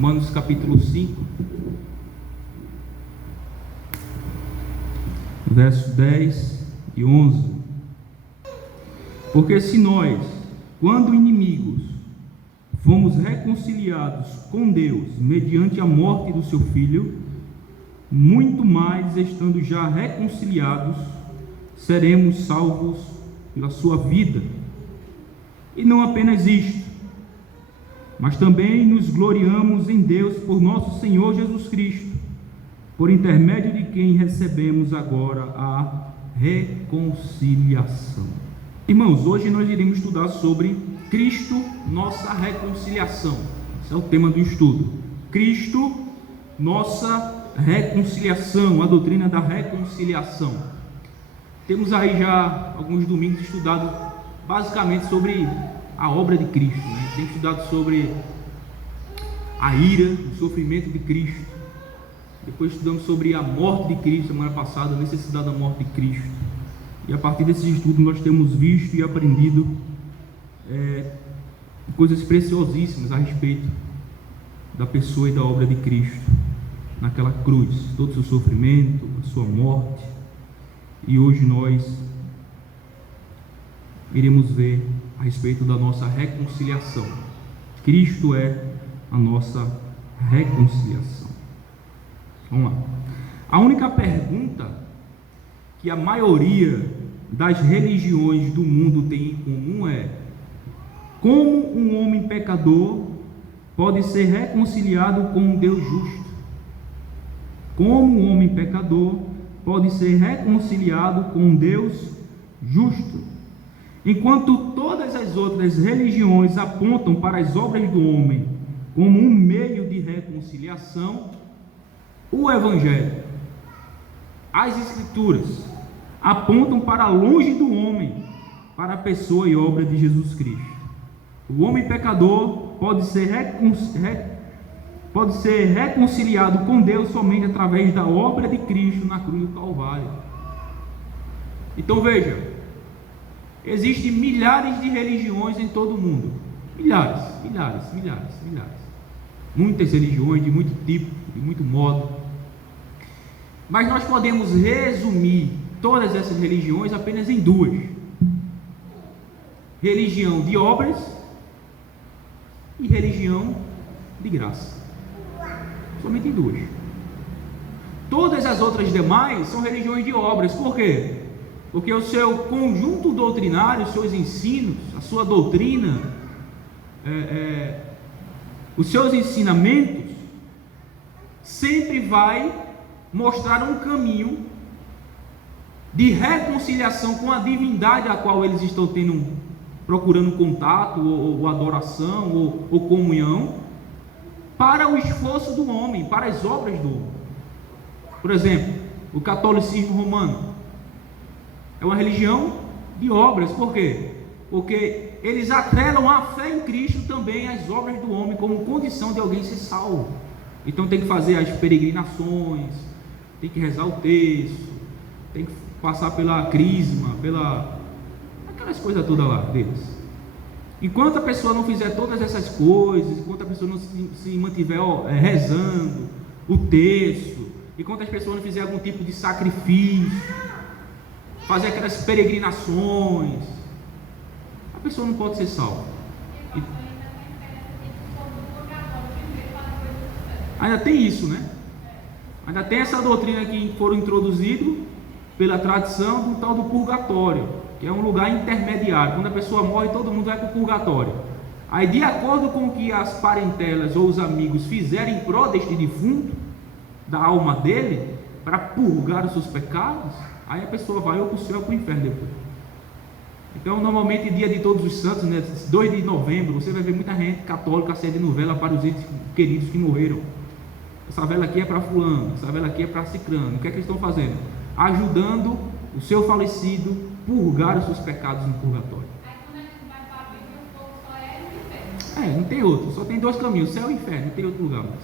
Romanos capítulo 5, versos 10 e 11. Porque se nós, quando inimigos, fomos reconciliados com Deus mediante a morte do seu Filho, muito mais, estando já reconciliados, seremos salvos pela sua vida. E não apenas isto, mas também nos gloriamos em Deus por nosso Senhor Jesus Cristo, por intermédio de quem recebemos agora a reconciliação. Irmãos, hoje nós iremos estudar sobre Cristo, nossa reconciliação. Esse é o tema do estudo. Cristo, nossa reconciliação, a doutrina da reconciliação. Temos aí já alguns domingos estudado basicamente sobre a obra de Cristo, né? Temos estudado sobre a ira, o sofrimento de Cristo. Depois estudamos sobre a morte de Cristo semana passada, a necessidade da morte de Cristo. E a partir desses estudos nós temos visto e aprendido coisas preciosíssimas a respeito da pessoa e da obra de Cristo naquela cruz, todo o seu sofrimento, a sua morte. E hoje nós iremos ver a respeito da nossa reconciliação. Cristo é a nossa reconciliação. Vamos lá. A única pergunta que a maioria das religiões do mundo tem em comum é: como um homem pecador pode ser reconciliado com um Deus justo? Como um homem pecador pode ser reconciliado com um Deus justo? Enquanto todas as outras religiões apontam para as obras do homem como um meio de reconciliação, o Evangelho, as Escrituras, apontam para longe do homem, para a pessoa e obra de Jesus Cristo. O homem pecador pode ser reconciliado com Deus somente através da obra de Cristo na cruz do Calvário. Então veja, existem milhares de religiões em todo o mundo. Milhares. Muitas religiões de muito tipo, de muito modo. Mas nós podemos resumir todas essas religiões apenas em duas: religião de obras e religião de graça. Somente em duas. Todas as outras demais são religiões de obras. Por quê? Porque o seu conjunto doutrinário, os seus ensinos, a sua doutrina, os seus ensinamentos, sempre vai mostrar um caminho de reconciliação com a divindade a qual eles estão procurando contato, ou adoração, ou comunhão, para o esforço do homem, para as obras do homem. Por exemplo, o catolicismo romano é uma religião de obras. Por quê? Porque eles atrelam a fé em Cristo também às obras do homem como condição de alguém ser salvo. Então tem que fazer as peregrinações, tem que rezar o texto, tem que passar pela crisma, aquelas coisas todas lá deles. Enquanto a pessoa não fizer todas essas coisas, enquanto a pessoa não se mantiver rezando o texto, enquanto as pessoas não fizerem algum tipo de sacrifício, fazer aquelas peregrinações, a pessoa não pode ser salva. Ainda tem isso, né? Ainda tem essa doutrina que foram introduzidos pela tradição do tal do purgatório, que é um lugar intermediário. Quando a pessoa morre, todo mundo vai para o purgatório. Aí, de acordo com o que as parentelas ou os amigos fizerem em prol deste defunto, da alma dele, para purgar os seus pecados, aí a pessoa vai ou para o céu ou para o inferno depois. Então, normalmente, dia de Todos os Santos, né, 2 de novembro, você vai ver muita gente católica acendendo vela para os entes queridos que morreram. Essa vela aqui é para fulano, essa vela aqui é para cicrano. O que é que eles estão fazendo? Ajudando o seu falecido purgar os seus pecados no purgatório. Aí quando a gente vai para a Bíblia, o povo só é o inferno. Não tem outro, só tem dois caminhos, céu e inferno, não tem outro lugar mais.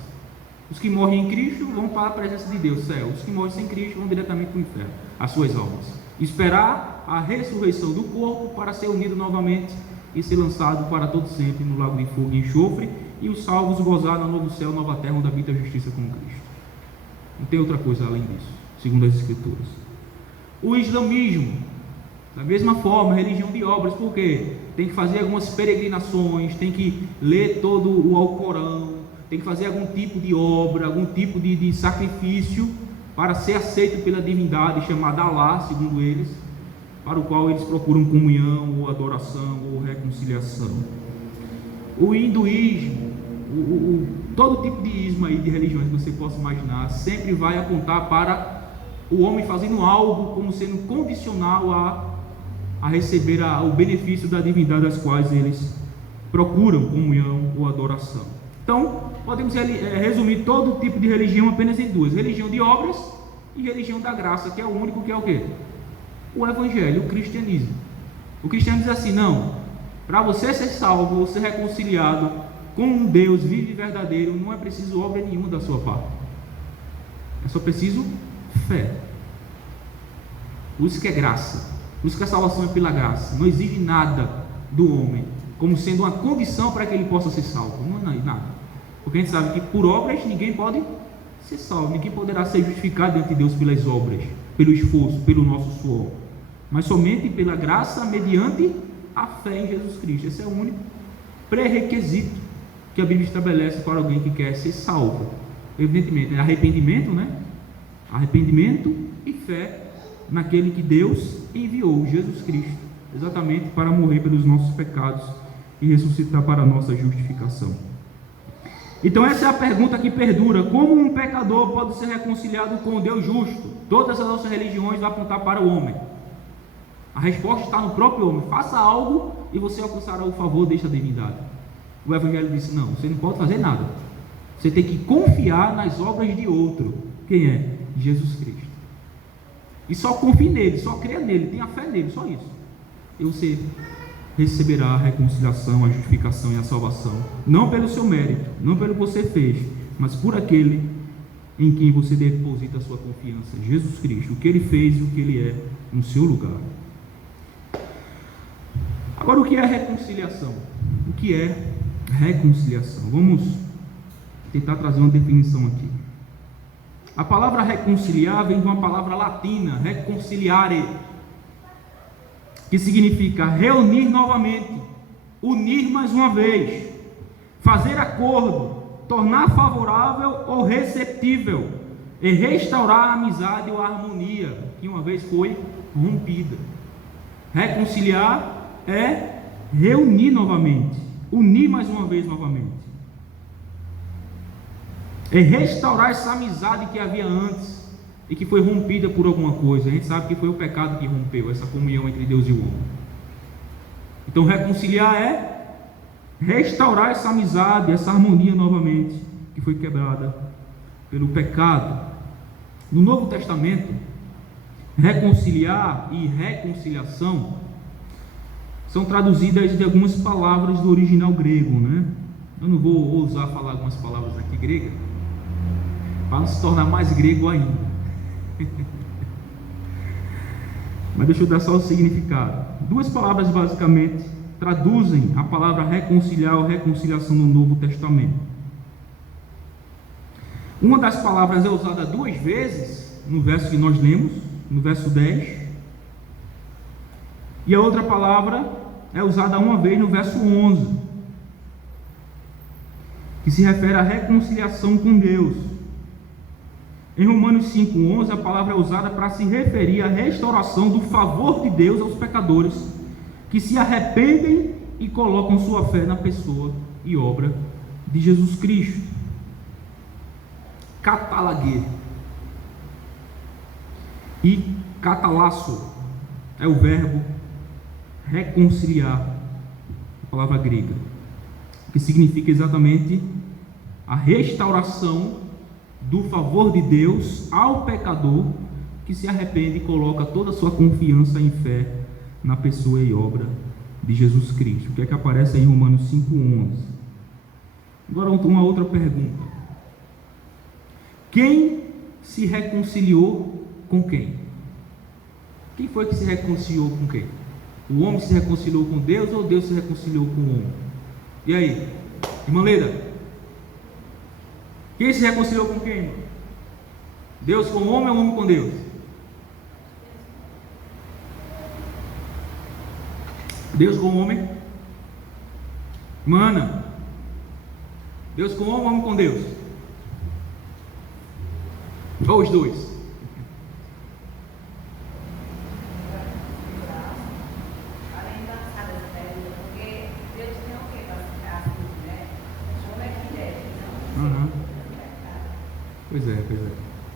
Os que morrem em Cristo vão para a presença de Deus, céu. Os que morrem sem Cristo vão diretamente para o inferno, as suas almas. Esperar a ressurreição do corpo para ser unido novamente e ser lançado para todo sempre no lago de fogo e enxofre, e os salvos gozar no novo céu, nova terra, onde habita a justiça com Cristo. Não tem outra coisa além disso, segundo as Escrituras. O islamismo, da mesma forma, religião de obras, porque tem que fazer algumas peregrinações, tem que ler todo o Alcorão, tem que fazer algum tipo de obra, algum tipo de sacrifício para ser aceito pela divindade chamada Allah, segundo eles, para o qual eles procuram comunhão, ou adoração, ou reconciliação. O hinduísmo, todo tipo de ismo aí, de religiões que você possa imaginar, sempre vai apontar para o homem fazendo algo como sendo condicional a receber o benefício da divindade das quais eles procuram comunhão ou adoração. Então, podemos resumir todo tipo de religião apenas em duas: religião de obras e religião da graça, que é o único que é o quê? O Evangelho, o cristianismo. O cristianismo diz assim: não, para você ser salvo, ou ser reconciliado com um Deus vivo e verdadeiro, não é preciso obra nenhuma da sua parte, é só preciso fé. Por isso que é graça, por isso que a salvação é pela graça. Não exige nada do homem como sendo uma condição para que ele possa ser salvo, não é nada, porque a gente sabe que por obras ninguém pode ser salvo, ninguém poderá ser justificado diante de Deus pelas obras, pelo esforço, pelo nosso suor, mas somente pela graça, mediante a fé em Jesus Cristo. Esse é o único pré-requisito que a Bíblia estabelece para alguém que quer ser salvo. Evidentemente, é arrependimento, né? Arrependimento e fé naquele que Deus enviou, Jesus Cristo, exatamente para morrer pelos nossos pecados e ressuscitar para a nossa justificação. Então essa é a pergunta que perdura: como um pecador pode ser reconciliado com o Deus justo? Todas as nossas religiões vão apontar para o homem. A resposta está no próprio homem: faça algo e você alcançará o favor desta divindade. O Evangelho disse: não, você não pode fazer nada, você tem que confiar nas obras de outro. Quem é? Jesus Cristo. E só confie nele, só creia nele, tenha fé nele, só isso, e você receberá a reconciliação, a justificação e a salvação, não pelo seu mérito, não pelo que você fez, mas por aquele em quem você deposita a sua confiança, Jesus Cristo, o que ele fez e o que ele é no seu lugar. Agora, o que é reconciliação? O que é reconciliação? Vamos tentar trazer uma definição aqui. A palavra reconciliar vem de uma palavra latina, reconciliare, que significa reunir novamente, unir mais uma vez, fazer acordo, tornar favorável ou receptível, e restaurar a amizade ou a harmonia que uma vez foi rompida. Reconciliar é reunir novamente, unir mais uma vez novamente, é restaurar essa amizade que havia antes e que foi rompida por alguma coisa. A gente sabe que foi o pecado que rompeu essa comunhão entre Deus e o homem. Então reconciliar é restaurar essa amizade, essa harmonia novamente, que foi quebrada pelo pecado. No Novo Testamento, reconciliar e reconciliação são traduzidas de algumas palavras do original grego, né? Eu não vou ousar falar algumas palavras aqui gregas, para não se tornar mais grego ainda. Mas deixa eu dar só o significado. Duas palavras basicamente traduzem a palavra reconciliar ou reconciliação no Novo Testamento. Uma das palavras é usada duas vezes no verso que nós lemos, no verso 10, e a outra palavra é usada uma vez no verso 11, que se refere à reconciliação com Deus. Em Romanos 5,11, a palavra é usada para se referir à restauração do favor de Deus aos pecadores que se arrependem e colocam sua fé na pessoa e obra de Jesus Cristo. Catalaguer e catalasso é o verbo reconciliar, a palavra grega, que significa exatamente a restauração do favor de Deus ao pecador que se arrepende e coloca toda a sua confiança em fé na pessoa e obra de Jesus Cristo, que é que aparece em Romanos 5,11. Agora uma outra pergunta: quem se reconciliou com quem? Quem foi que se reconciliou com quem? O homem se reconciliou com Deus ou Deus se reconciliou com o homem? E aí, irmã Leda, Quem se reconciliou com quem, irmão? Deus com o homem ou o homem com Deus? Deus com o homem? Mana, Deus com o homem ou o homem com Deus? Ou os dois? Pois é.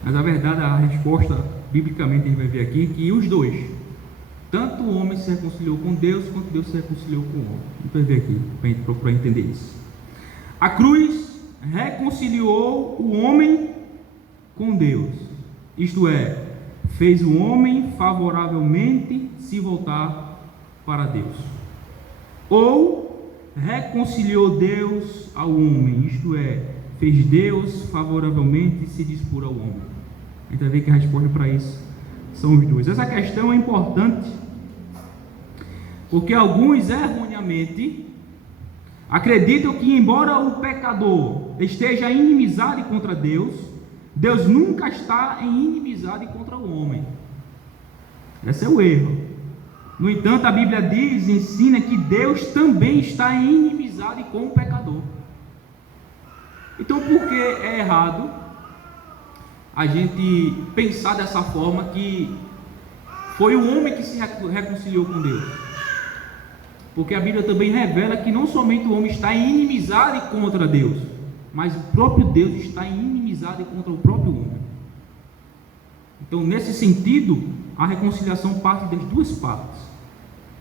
Mas a verdade, a resposta, biblicamente, a gente vai ver aqui, que os dois, tanto o homem se reconciliou com Deus, quanto Deus se reconciliou com o homem. A gente vai ver aqui, para a gente procurar entender isso. A cruz reconciliou o homem com Deus. Isto é, fez o homem favoravelmente se voltar para Deus. Ou reconciliou Deus ao homem, isto é, fez Deus favoravelmente se dispor ao homem. A gente vai ver que a resposta para isso são os dois. Essa questão é importante, porque alguns erroneamente acreditam que, embora o pecador esteja em inimizade contra Deus, Deus nunca está em inimizade contra o homem. Esse é o erro. No entanto, a Bíblia ensina que Deus também está em inimizade com o pecador. Então, por que é errado a gente pensar dessa forma, que foi o homem que se reconciliou com Deus? Porque a Bíblia também revela que não somente o homem está em inimizade contra Deus, mas o próprio Deus está em inimizade contra o próprio homem. Então, nesse sentido, a reconciliação parte das duas partes.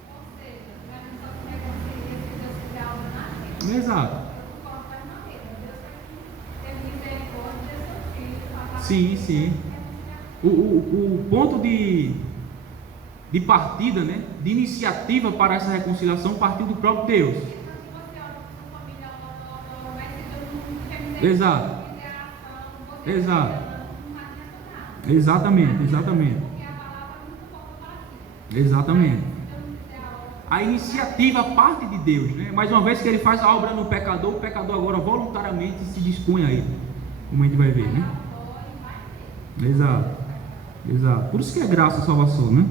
Ou seja, não é só se reconcilia se Deus fizer algo na vida. Exato. Sim. O ponto de partida, né, de iniciativa para essa reconciliação partiu do próprio Deus. Exato. Exatamente. A iniciativa parte de Deus, né? Mais uma vez que ele faz a obra no pecador, o pecador agora voluntariamente se dispõe a ele, como a gente vai ver, né? Exato. Por isso que é graça a salvação, né?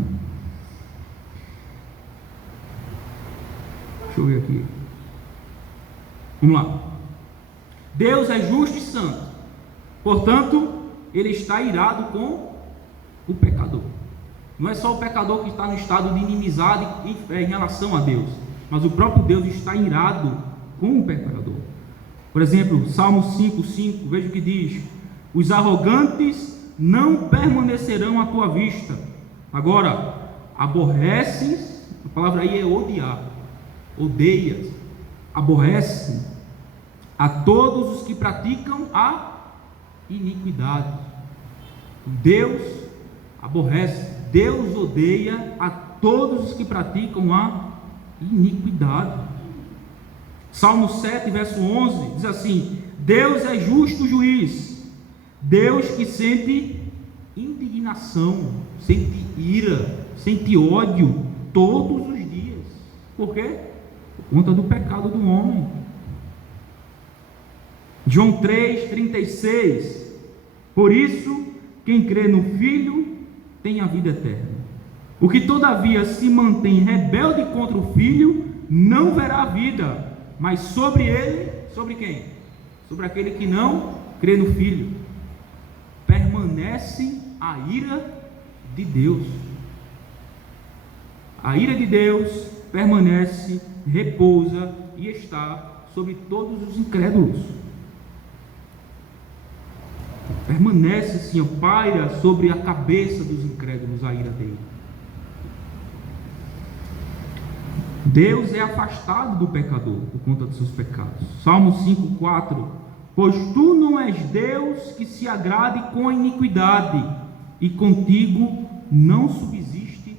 Deixa eu ver aqui. Vamos lá. Deus é justo e santo. Portanto, ele está irado com o pecador. Não é só o pecador que está no estado de inimizade em relação a Deus, mas o próprio Deus está irado com o pecador. Por exemplo, Salmo 5:5, veja o que diz: os arrogantes não permanecerão à tua vista. Agora, aborreces, a palavra aí é odiar, odeias, aborrece a todos os que praticam a iniquidade. Deus aborrece, Deus odeia a todos os que praticam a iniquidade. Salmo 7, verso 11, diz assim: Deus é justo juiz, Deus que sente indignação, sente ira, sente ódio todos os dias. Por quê? Por conta do pecado do homem. João 3,36: por isso, quem crê no Filho tem a vida eterna. O que todavia se mantém rebelde contra o Filho não verá a vida, mas sobre ele, sobre quem? Sobre aquele que não crê no Filho, permanece a ira de Deus. A ira de Deus permanece, repousa e está sobre todos os incrédulos. Permanece assim, paira sobre a cabeça dos incrédulos a ira dele. Deus é afastado do pecador por conta dos seus pecados. Salmo 5,4: pois tu não és Deus que se agrade com a iniquidade, e contigo não subsiste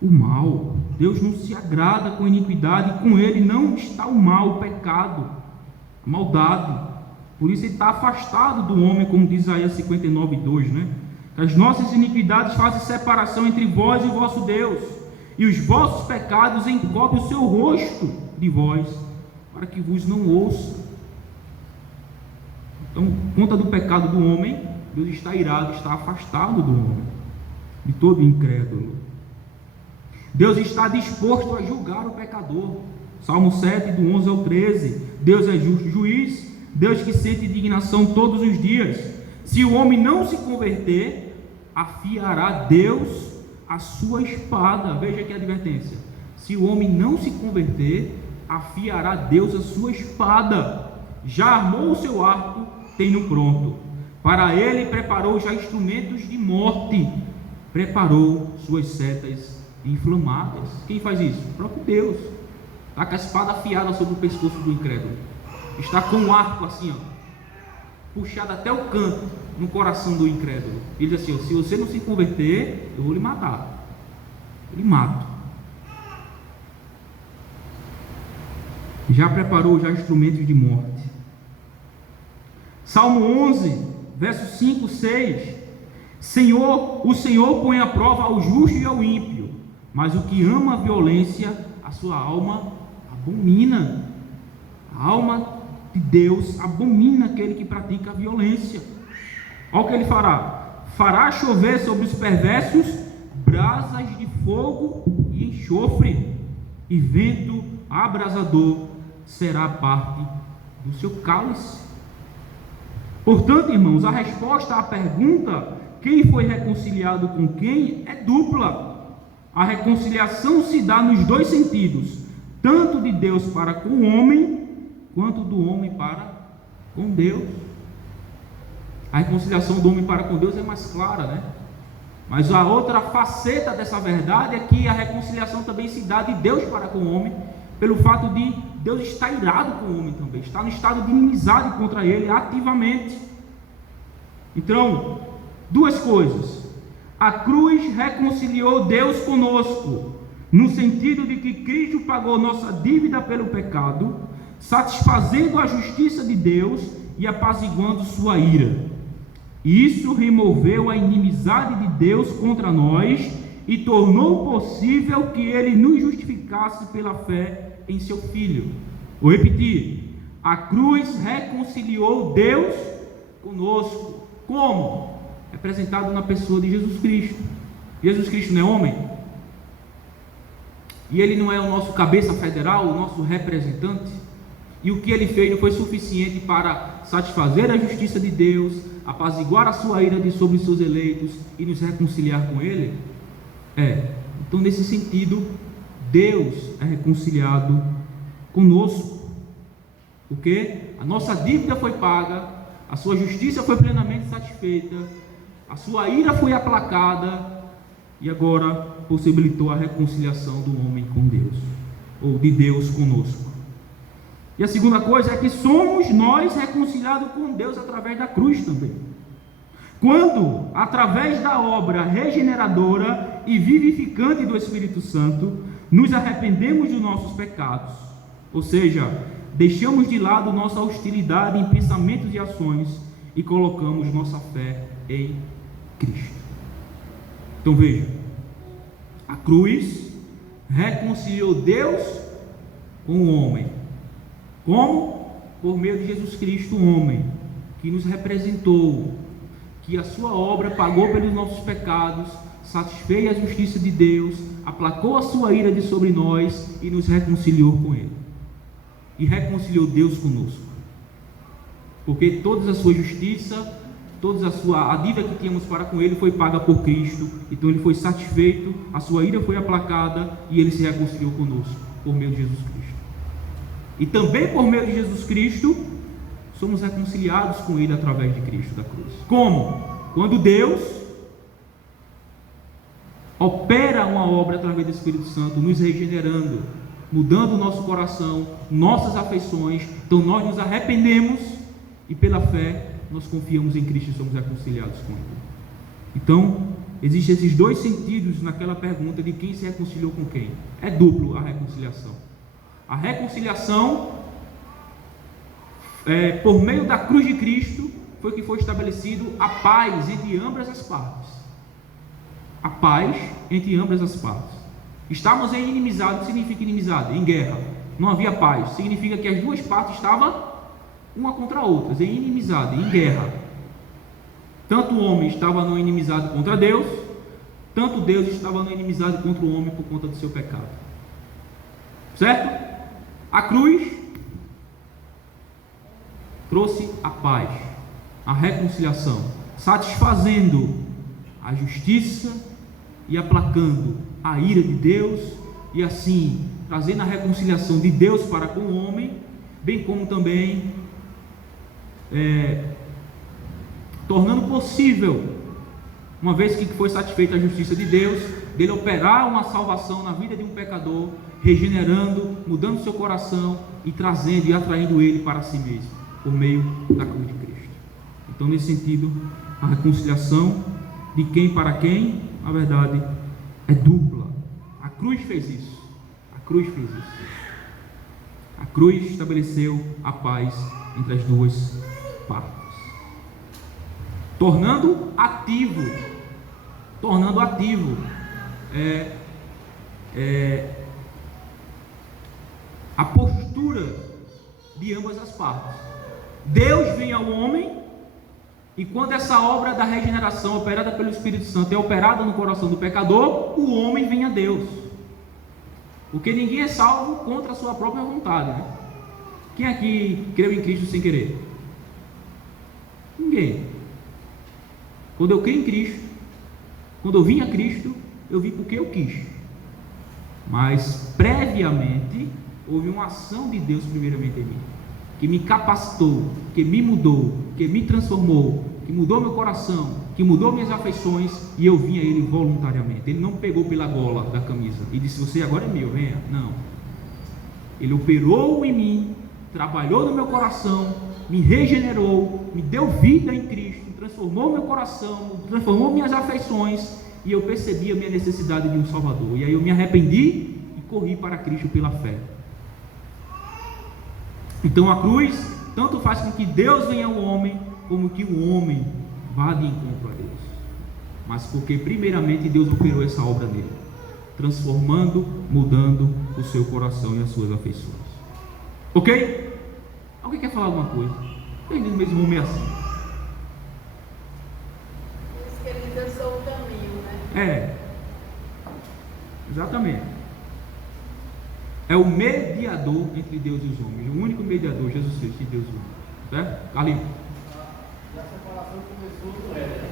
o mal. Deus não se agrada com a iniquidade, e com ele não está o mal, o pecado, a maldade. Por isso ele está afastado do homem, como diz Isaías 59,2, né? As nossas iniquidades fazem separação entre vós e o vosso Deus, e os vossos pecados encobrem o seu rosto de vós, para que vos não ouça. Então, por conta do pecado do homem, Deus está irado, está afastado do homem, de todo incrédulo. Deus está disposto a julgar o pecador. Salmo 7, do 11 ao 13. Deus é justo juiz, Deus que sente indignação todos os dias. Se o homem não se converter, afiará Deus a sua espada. Veja aqui a advertência. Se o homem não se converter, afiará Deus a sua espada. Já armou o seu arco, tem-no pronto. Para ele preparou já instrumentos de morte. Preparou suas setas inflamadas. Quem faz isso? O próprio Deus. Está com a espada afiada sobre o pescoço do incrédulo. Está com o arco assim, puxado até o canto no coração do incrédulo. Ele diz assim: se você não se converter, eu vou lhe matar. Eu lhe mato. Já preparou já instrumentos de morte. Salmo 11, versos 5, 6. O Senhor põe à prova ao justo e ao ímpio, mas o que ama a violência, a sua alma abomina. A alma de Deus abomina aquele que pratica a violência. Olha o que ele fará: fará chover sobre os perversos brasas de fogo e enxofre, e vento abrasador será parte do seu cálice. Portanto, irmãos, a resposta à pergunta quem foi reconciliado com quem é dupla. A reconciliação se dá nos dois sentidos, tanto de Deus para com o homem, quanto do homem para com Deus. A reconciliação do homem para com Deus é mais clara, né? Mas a outra faceta dessa verdade é que a reconciliação também se dá de Deus para com o homem, pelo fato de Deus estar irado com o homem também, está no estado de inimizade contra ele ativamente. Então, duas coisas: a cruz reconciliou Deus conosco, no sentido de que Cristo pagou nossa dívida pelo pecado, satisfazendo a justiça de Deus e apaziguando sua ira. Isso removeu a inimizade de Deus contra nós e tornou possível que Ele nos justificasse pela fé em seu Filho. Vou repetir: a cruz reconciliou Deus conosco. Como? Representado na pessoa de Jesus Cristo. Jesus Cristo não é homem? E Ele não é o nosso cabeça federal, o nosso representante? E o que Ele fez não foi suficiente para satisfazer a justiça de Deus, apaziguar a sua ira sobre os seus eleitos e nos reconciliar com Ele? Então, nesse sentido, Deus é reconciliado conosco, porque a nossa dívida foi paga, a sua justiça foi plenamente satisfeita, a sua ira foi aplacada, e agora possibilitou a reconciliação do homem com Deus, ou de Deus conosco. E a segunda coisa é que somos nós reconciliados com Deus através da cruz também. Quando, através da obra regeneradora e vivificante do Espírito Santo, nos arrependemos dos nossos pecados, ou seja, deixamos de lado nossa hostilidade em pensamentos e ações e colocamos nossa fé em Cristo. Então veja, a cruz reconciliou Deus com o homem. Como? Por meio de Jesus Cristo, o homem, que nos representou, que a sua obra pagou pelos nossos pecados, satisfez a justiça de Deus, aplacou a sua ira de sobre nós e nos reconciliou com Ele. E reconciliou Deus conosco. Porque toda a sua justiça, a dívida que tínhamos para com Ele foi paga por Cristo. Então Ele foi satisfeito, a sua ira foi aplacada e Ele se reconciliou conosco por meio de Jesus Cristo. E também por meio de Jesus Cristo somos reconciliados com Ele através de Cristo da cruz. Como? Quando Deus opera uma obra através do Espírito Santo, nos regenerando, mudando o nosso coração, nossas afeições. Então nós nos arrependemos e pela fé nós confiamos em Cristo e somos reconciliados com Ele. Então existem esses dois sentidos naquela pergunta de quem se reconciliou com quem. É duplo a reconciliação. A reconciliação por meio da cruz de Cristo foi que foi estabelecido a paz entre ambas as partes. A paz entre ambas as partes. Estávamos em inimizade. O que significa inimizade? Em guerra. Não havia paz. Significa que as duas partes estavam uma contra a outra, em inimizade, em guerra. Tanto o homem estava numa inimizade contra Deus, tanto Deus estava numa inimizade contra o homem por conta do seu pecado. Certo? A cruz trouxe a paz, a reconciliação, satisfazendo a justiça e aplacando a ira de Deus, e assim trazendo a reconciliação de Deus para com o homem, bem como também tornando possível, uma vez que foi satisfeita a justiça de Deus, dele operar uma salvação na vida de um pecador, regenerando, mudando seu coração e trazendo e atraindo ele para si mesmo, por meio da cruz de Cristo. Então, nesse sentido, a reconciliação de quem para quem, na verdade, é dupla. A cruz fez isso. A cruz fez isso. A cruz estabeleceu a paz entre as duas partes, tornando ativo a postura de ambas as partes. Deus vem ao homem, e quando essa obra da regeneração operada pelo Espírito Santo é operada no coração do pecador, o homem vem a Deus, porque ninguém é salvo contra a sua própria vontade, né? Quem aqui creu em Cristo sem querer? Ninguém. Quando eu criei em Cristo, quando eu vim a Cristo, eu vim porque eu quis, mas previamente houve uma ação de Deus primeiramente em mim, que me capacitou, que me mudou, que me transformou, que mudou meu coração, que mudou minhas afeições, e eu vim a Ele voluntariamente. Ele não pegou pela gola da camisa e disse: você agora é meu, venha. Não. Ele operou em mim, trabalhou no meu coração, me regenerou, me deu vida em Cristo, transformou meu coração, transformou minhas afeições, e eu percebi a minha necessidade de um Salvador. E aí eu me arrependi e corri para Cristo pela fé. Então a cruz tanto faz com que Deus venha ao homem, como que o homem vá de encontro a Deus. Mas porque primeiramente Deus operou essa obra nele, transformando, mudando o seu coração e as suas afeições. Ok? Alguém quer falar alguma coisa? Tem mesmo homem assim. Por isso que ele dançou o caminho, né? Exatamente. É o mediador entre Deus e os homens, o único mediador, Jesus Cristo e Deus e os homens. Certo? Carlinhos? E a separação começou do Éden,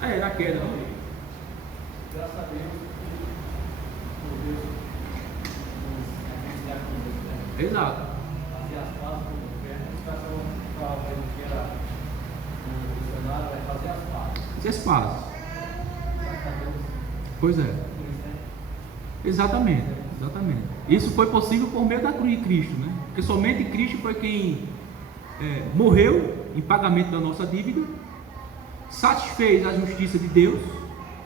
né? Na queda. Graças a Deus, por Deus nos reconciliar com Deus, né? Exato. Fazer as pazes com o governo, a situação que era no dicionário é fazer as pazes. Fazer as pazes. Graças a Deus, Pois é. por isso, né? Exatamente. Isso foi possível por meio da cruz de Cristo, né? Porque somente Cristo foi quem morreu em pagamento da nossa dívida, satisfez a justiça de Deus,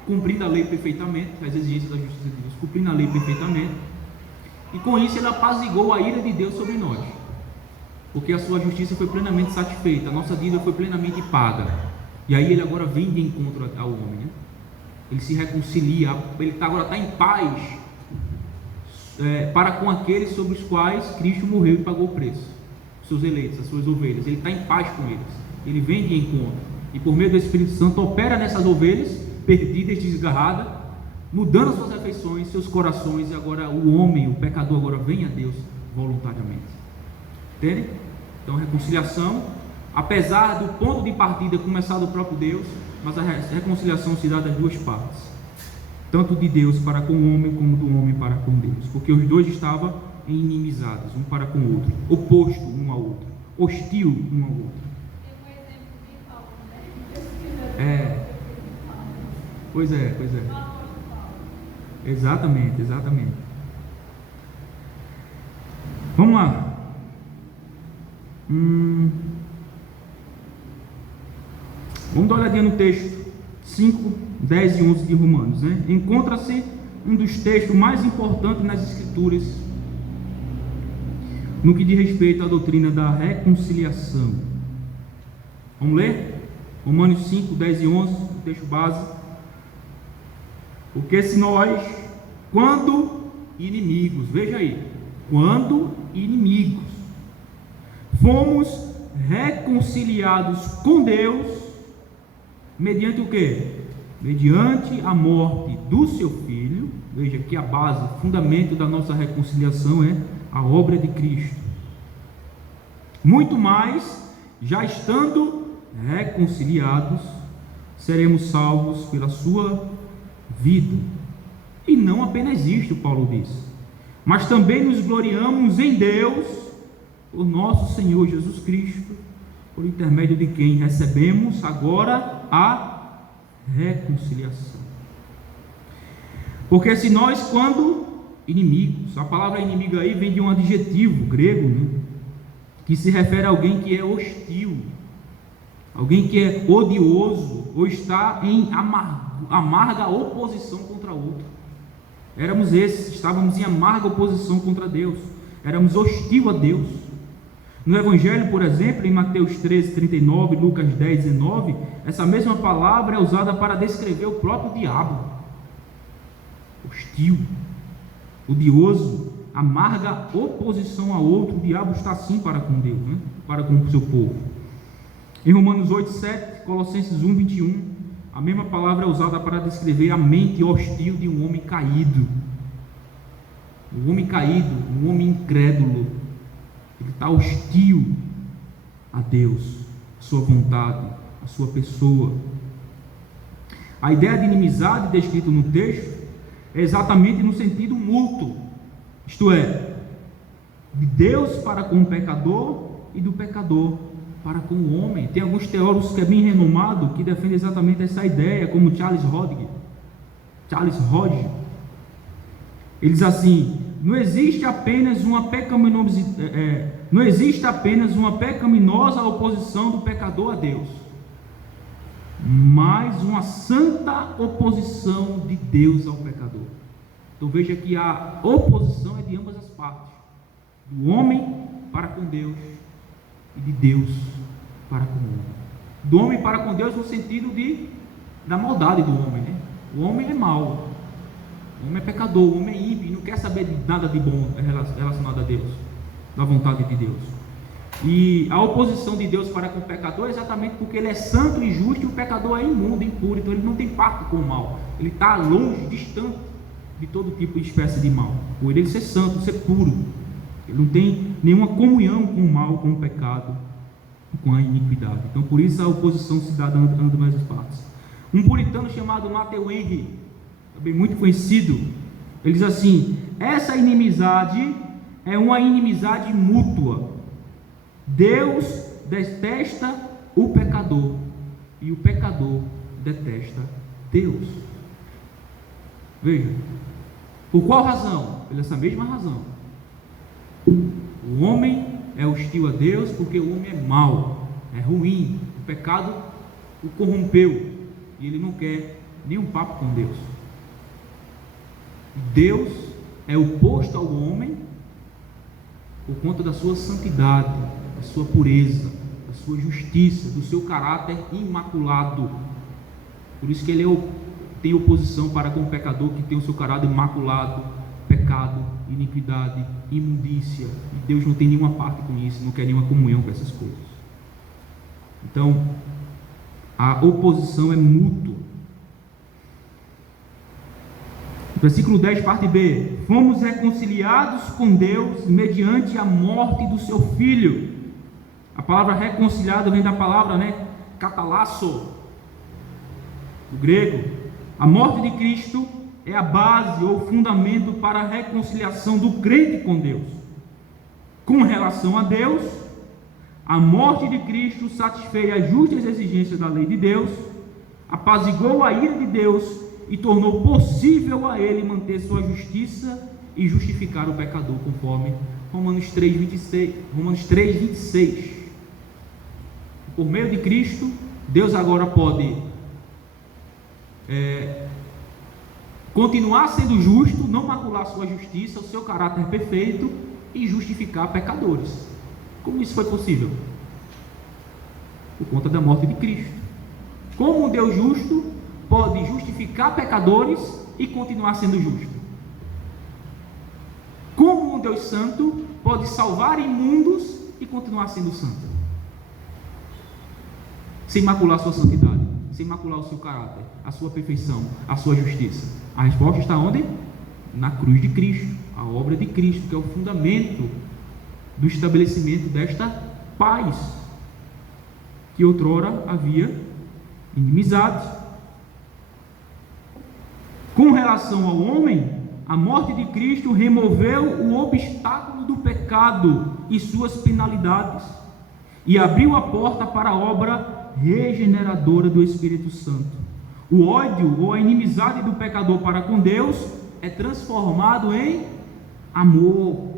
cumprindo a lei perfeitamente, as exigências da justiça de Deus, cumprindo a lei perfeitamente, e com isso ele apaziguou a ira de Deus sobre nós, porque a sua justiça foi plenamente satisfeita, a nossa dívida foi plenamente paga, e aí ele agora vem de encontro ao homem, né? Ele se reconcilia, ele agora está em paz para com aqueles sobre os quais Cristo morreu e pagou o preço, os seus eleitos, as suas ovelhas. Ele está em paz com eles, ele vem de encontro, e por meio do Espírito Santo opera nessas ovelhas perdidas, desgarradas, mudando suas afeições, seus corações, e agora o homem, o pecador, agora vem a Deus voluntariamente. Entende? Então, reconciliação, apesar do ponto de partida começar do próprio Deus, mas a reconciliação se dá das duas partes, tanto de Deus para com o homem, como do homem para com Deus, porque os dois estavam inimizados, um para com o outro, oposto um ao outro, hostil um ao outro. Tem um exemplo de Paulo, né? Pois é. Exatamente. Vamos lá. Vamos dar uma olhadinha no texto 5, 10 e 11 de Romanos, né? Encontra-se um dos textos mais importantes nas Escrituras no que diz respeito à doutrina da reconciliação. Vamos ler? Romanos 5, 10 e 11, o texto base. Porque se nós, quando inimigos, veja aí, quando inimigos, fomos reconciliados com Deus, mediante o quê? Mediante a morte do seu Filho. Veja que a base, o fundamento da nossa reconciliação é a obra de Cristo. Muito mais, já estando reconciliados, seremos salvos pela sua vida. E não apenas isto, Paulo diz, mas também nos gloriamos em Deus, o nosso Senhor Jesus Cristo, por intermédio de quem recebemos agora a reconciliação. Porque se nós, quando inimigos, a palavra inimigo aí vem de um adjetivo grego, né, que se refere a alguém que é hostil, alguém que é odioso, ou está em amarga oposição contra outro. Éramos esses, estávamos em amarga oposição contra Deus, éramos hostil a Deus. No Evangelho, por exemplo, em Mateus 13, 39, Lucas 10, 19, essa mesma palavra é usada para descrever o próprio diabo. Hostil, odioso, amarga oposição a outro. O diabo está assim para com Deus, né? Para com o seu povo. Em Romanos 8, 7, Colossenses 1, 21, a mesma palavra é usada para descrever a mente hostil de um homem caído. Um homem caído, um homem incrédulo. Ele está hostil a Deus, a sua vontade, a sua pessoa. A ideia de inimizade descrita no texto é exatamente no sentido mútuo, isto é, de Deus para com o pecador e do pecador para com o homem. Tem alguns teólogos que é bem renomado que defendem exatamente essa ideia, como Charles Hodge. Ele diz assim: não existe apenas uma pecaminosa oposição do pecador a Deus, mas uma santa oposição de Deus ao pecador. Então veja que a oposição é de ambas as partes, do homem para com Deus e de Deus para com o homem. Do homem para com Deus no sentido da maldade do homem, né? O homem é mau, o homem é pecador, o homem é ímpio, não quer saber de nada de bom relacionado a Deus, da vontade de Deus. E a oposição de Deus para com o pecador é exatamente porque ele é santo e justo, e o pecador é imundo, impuro, então ele não tem pacto com o mal, ele está longe, distante de todo tipo de espécie de mal, por ele ser santo, ser puro. Ele não tem nenhuma comunhão com o mal, com o pecado, com a iniquidade. Então por isso a oposição se dá dando mais as partes. Um puritano chamado Matthew Henry, também muito conhecido, ele diz assim: essa inimizade é uma inimizade mútua. Deus detesta o pecador e o pecador detesta Deus. Veja, por qual razão? Pela essa mesma razão. O homem é hostil a Deus porque o homem é mau, é ruim, o pecado o corrompeu e ele não quer nenhum papo com Deus. Deus é oposto ao homem por conta da sua santidade, da sua pureza, da sua justiça, do seu caráter imaculado. Por isso que ele tem oposição para com o pecador que tem o seu caráter imaculado, pecado, iniquidade, imundícia, e Deus não tem nenhuma parte com isso, não quer nenhuma comunhão com essas coisas. Então a oposição é mútua. Versículo 10, parte B: fomos reconciliados com Deus mediante a morte do seu Filho. A palavra reconciliado vem da palavra, katalasso, do grego. A morte de Cristo é a base ou fundamento para a reconciliação do crente com Deus. Com relação a Deus, a morte de Cristo satisfez as justas exigências da lei de Deus, apaziguou a ira de Deus e tornou possível a ele manter sua justiça e justificar o pecador, conforme Romanos 3:26. Por meio de Cristo, Deus agora pode continuar sendo justo, não macular sua justiça, o seu caráter perfeito, e justificar pecadores. Como isso foi possível? Por conta da morte de Cristo. Como um Deus justo pode justificar pecadores e continuar sendo justo? Como um Deus santo pode salvar imundos e continuar sendo santo? sem macular a sua santidade, sem macular o seu caráter, a sua perfeição, a sua justiça? A resposta está onde? Na cruz de Cristo, a obra de Cristo, que é o fundamento do estabelecimento desta paz, que outrora havia inimizade. Com relação ao homem, a morte de Cristo removeu o obstáculo do pecado e suas penalidades, e abriu a porta para a obra regeneradora do Espírito Santo. O ódio ou a inimizade do pecador para com Deus é transformado em amor.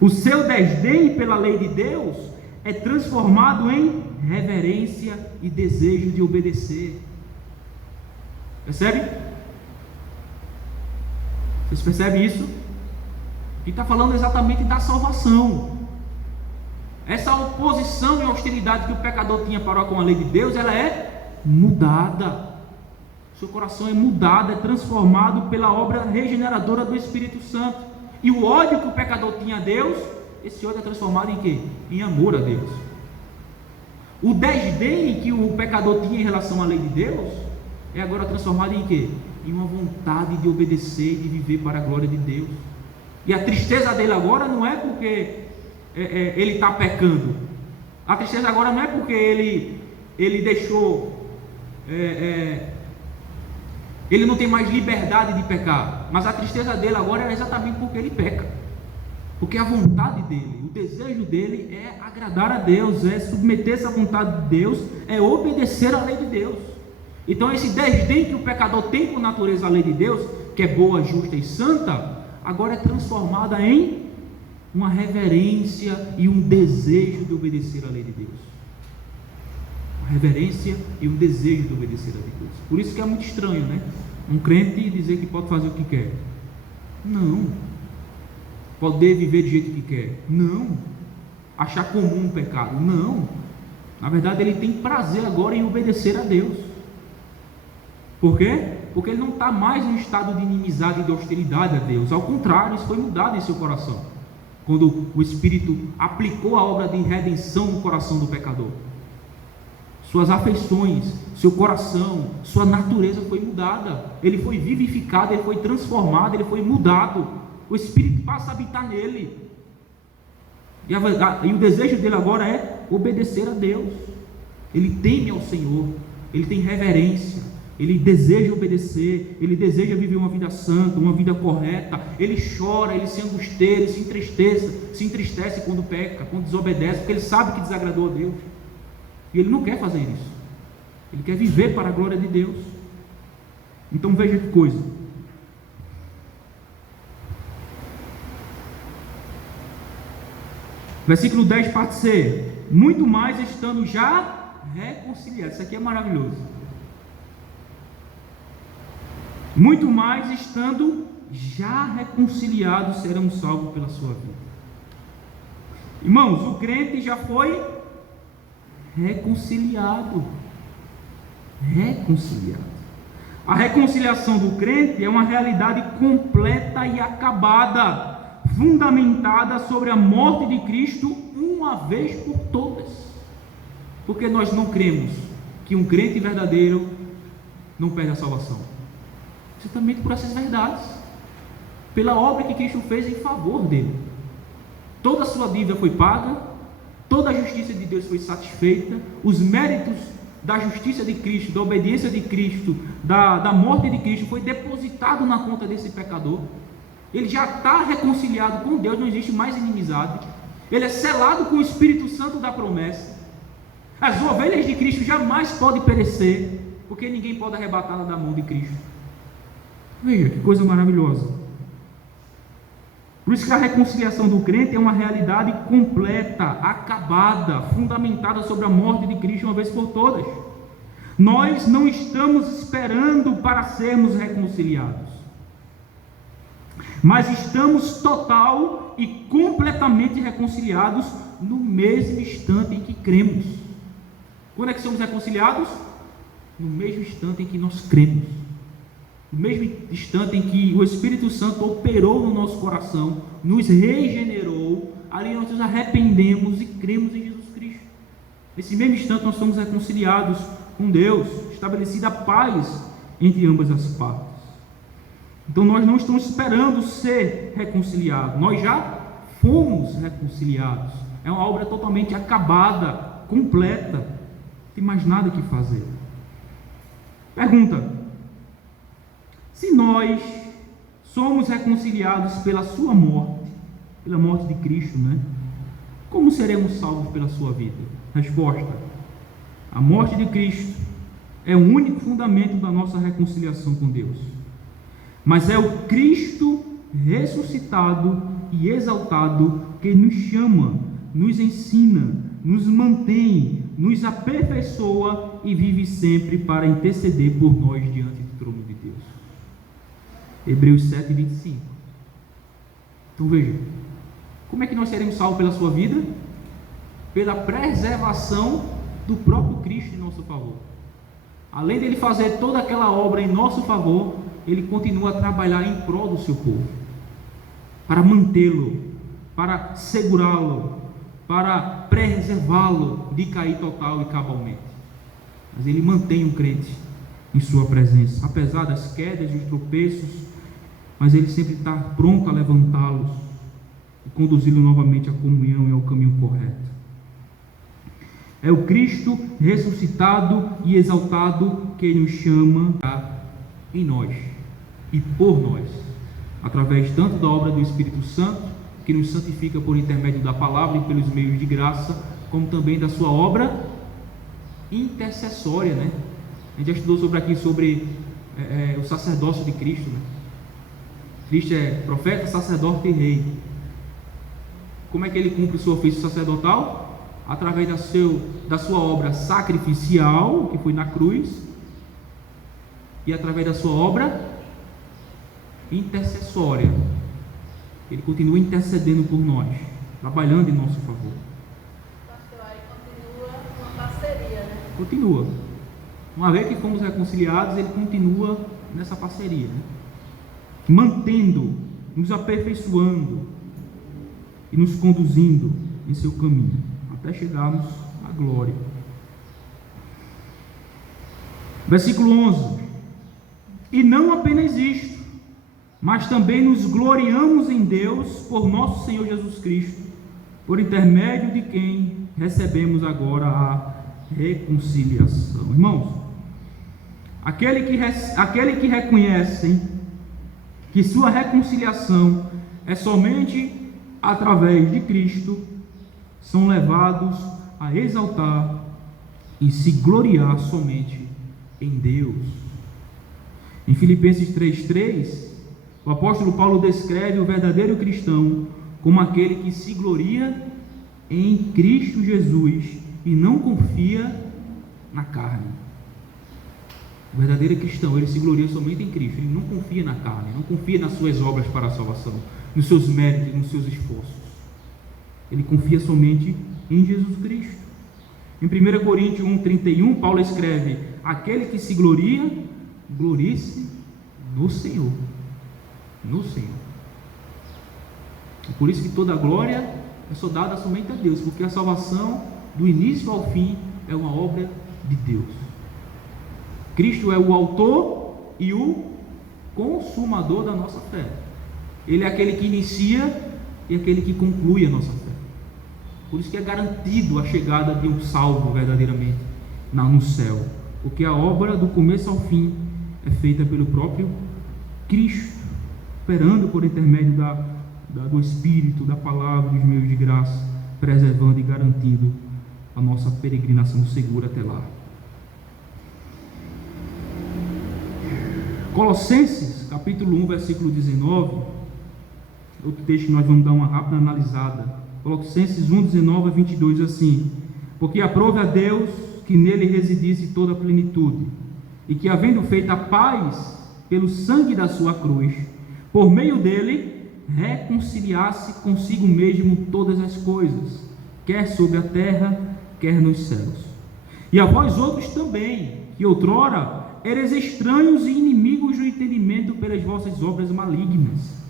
O seu desdém pela lei de Deus é transformado em reverência e desejo de obedecer. Percebe? Vocês percebem isso? E está falando exatamente da salvação. Essa oposição e hostilidade que o pecador tinha para com a lei de Deus, ela é mudada. Seu coração é mudado, é transformado pela obra regeneradora do Espírito Santo. E o ódio que o pecador tinha a Deus, esse ódio é transformado em quê? Em amor a Deus. O desdém que o pecador tinha em relação à lei de Deus, é agora transformado em quê? Em uma vontade de obedecer e de viver para a glória de Deus. E a tristeza dele agora não é porque ele está pecando. A tristeza agora não é porque ele deixou, ele não tem mais liberdade de pecar, mas a tristeza dele agora é exatamente porque ele peca, porque a vontade dele, o desejo dele é agradar a Deus, é submeter-se à vontade de Deus, é obedecer à lei de Deus. Então esse desdém que o pecador tem por natureza à lei de Deus, que é boa, justa e santa, agora é transformada em uma reverência e um desejo de obedecer à lei de Deus. Uma reverência e um desejo de obedecer a Deus. Por isso que é muito estranho, né? Um crente dizer que pode fazer o que quer. Não. Poder viver do jeito que quer. Não. Achar comum um pecado. Não. Na verdade, ele tem prazer agora em obedecer a Deus. Por quê? Porque ele não está mais em um estado de inimizade e de hostilidade a Deus. Ao contrário, isso foi mudado em seu coração, quando o Espírito aplicou a obra de redenção no coração do pecador. Suas afeições, seu coração, sua natureza foi mudada. Ele foi vivificado, ele foi transformado, ele foi mudado. O Espírito passa a habitar nele. E o desejo dele agora é obedecer a Deus. Ele teme ao Senhor, ele tem reverência, ele deseja obedecer, ele deseja viver uma vida santa, uma vida correta. Ele chora, ele se angustia, ele se entristece quando peca, quando desobedece, porque ele sabe que desagradou a Deus. E ele não quer fazer isso. Ele quer viver para a glória de Deus. Então veja que coisa. Versículo 10, parte C. Muito mais estando já reconciliados. Isso aqui é maravilhoso. Muito mais estando já reconciliados serão salvos pela sua vida. Irmãos, o crente já foi reconciliado. A reconciliação do crente é uma realidade completa e acabada, fundamentada sobre a morte de Cristo uma vez por todas. Porque nós não cremos que um crente verdadeiro não perde a salvação. Exatamente por essas verdades, pela obra que Cristo fez em favor dele. Toda a sua dívida foi paga, toda a justiça de Deus foi satisfeita, os méritos da justiça de Cristo, da obediência de Cristo, da morte de Cristo foi depositado na conta desse pecador. Ele já está reconciliado com Deus, não existe mais inimizade. Ele é selado com o Espírito Santo da promessa. As ovelhas de Cristo jamais podem perecer, porque ninguém pode arrebatá-la da mão de Cristo. Veja que coisa maravilhosa. Por isso que a reconciliação do crente é uma realidade completa, acabada, fundamentada sobre a morte de Cristo uma vez por todas. Nós não estamos esperando para sermos reconciliados, mas estamos total e completamente reconciliados no mesmo instante em que cremos. Quando é que somos reconciliados? No mesmo instante em que nós cremos. No mesmo instante em que o Espírito Santo operou no nosso coração, nos regenerou, ali nós nos arrependemos e cremos em Jesus Cristo. Nesse mesmo instante nós somos reconciliados com Deus, estabelecida a paz entre ambas as partes. Então nós não estamos esperando ser reconciliados, nós já fomos reconciliados. É uma obra totalmente acabada, completa, não tem mais nada que fazer. Pergunta: se nós somos reconciliados pela sua morte, pela morte de Cristo, né? Como seremos salvos pela sua vida? Resposta: a morte de Cristo é o único fundamento da nossa reconciliação com Deus. Mas é o Cristo ressuscitado e exaltado que nos chama, nos ensina, nos mantém, nos aperfeiçoa e vive sempre para interceder por nós diante do trono de Deus. Hebreus 7, 25. Então veja, como é que nós seremos salvos pela sua vida? Pela preservação do próprio Cristo em nosso favor. Além dele fazer toda aquela obra em nosso favor, ele continua a trabalhar em prol do seu povo, para mantê-lo, para segurá-lo, para preservá-lo de cair total e cabalmente. Mas ele mantém o crente em sua presença, apesar das quedas e dos tropeços, mas ele sempre está pronto a levantá-los e conduzi-lo novamente à comunhão e ao caminho correto. É o Cristo ressuscitado e exaltado que nos chama em nós e por nós, através tanto da obra do Espírito Santo, que nos santifica por intermédio da palavra e pelos meios de graça, como também da sua obra intercessória, né? A gente já estudou sobre o sacerdócio de Cristo, né? Cristo é profeta, sacerdote e rei. Como é que ele cumpre o seu ofício sacerdotal? Através da sua obra sacrificial, que foi na cruz, e através da sua obra intercessória. Ele continua intercedendo por nós, trabalhando em nosso favor. Pastor, aí continua uma parceria, né? Continua. Uma vez que fomos reconciliados, ele continua nessa parceria, né? Mantendo, nos aperfeiçoando e nos conduzindo em seu caminho, até chegarmos à glória. Versículo 11: e não apenas isto, mas também nos gloriamos em Deus por nosso Senhor Jesus Cristo, por intermédio de quem recebemos agora a reconciliação. Irmãos, aquele que reconhece que sua reconciliação é somente através de Cristo, são levados a exaltar e se gloriar somente em Deus. Em Filipenses 3:3, o apóstolo Paulo descreve o verdadeiro cristão como aquele que se gloria em Cristo Jesus e não confia na carne. O verdadeiro cristão, ele se gloria somente em Cristo, ele não confia na carne, não confia nas suas obras para a salvação, nos seus méritos, nos seus esforços. Ele confia somente em Jesus Cristo. Em 1 Coríntios 1:31, Paulo escreve: aquele que se gloria, glorie-se no Senhor. No Senhor. E por isso que toda a glória é só dada somente a Deus, porque a salvação, do início ao fim, é uma obra de Deus. Cristo é o autor e o consumador da nossa fé. Ele é aquele que inicia e aquele que conclui a nossa fé. Por isso que é garantido a chegada de um salvo verdadeiramente no céu, porque a obra do começo ao fim é feita pelo próprio Cristo, operando por intermédio do Espírito, da palavra, dos meios de graça, preservando e garantindo a nossa peregrinação segura até lá. Colossenses, capítulo 1, versículo 19, outro texto que nós vamos dar uma rápida analisada. Colossenses 1, 19 a 22, assim: porque aprove a Deus que nele residisse toda a plenitude, e que, havendo feito a paz pelo sangue da sua cruz, por meio dele reconciliasse consigo mesmo todas as coisas, quer sobre a terra, quer nos céus. E a vós outros também, que outrora eres estranhos e inimigos do entendimento pelas vossas obras malignas,